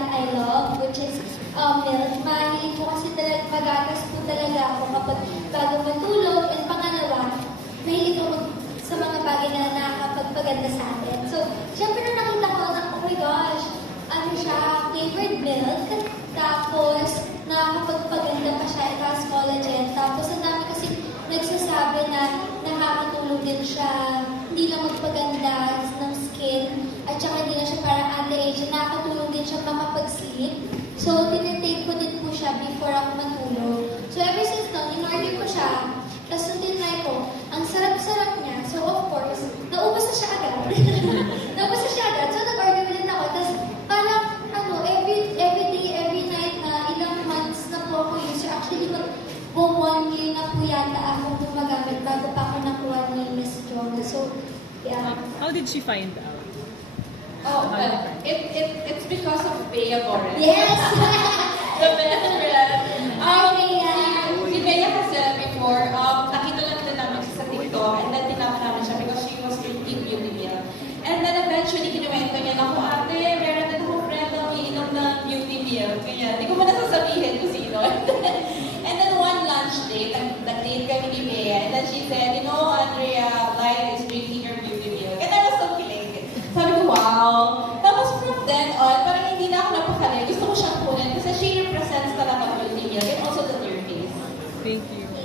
that I love, which is milk. Mahilig po kasi talaga, magatas po talaga ako kapag bago matulog. And pangalawa, mahilig ako sa mga bagay na nakakapagpaganda sa atin. So, syempre nung nakita ko, oh my gosh, ano siya, flavored milk. Tapos, nakakapagpaganda pa siya, it has collagen. Tapos, ang dami kasi nagsasabi na nakakatulong din siya, hindi lang magpaganda ng skin, at saka hindi na siya parang anti-aging, nakakatulong din siya makapag-sleep. So, tinitake ko din po siya before ako matulog. So, ever since noon, in-order ko siya, tapos nung tinry ko, ang sarap-sarap niya. So, of course, naubos na siya agad. Naubos na siya agad. So, nag-order ulit ako. Tapos, parang, every day, every night na ilang months na po ako use. Actually, mag-1 year na po yata ako gumagamit bago pa ako nakuha ni Miss Jonah. So, yeah. How did she find out? Oh, it's because of Bea Boren. Yes!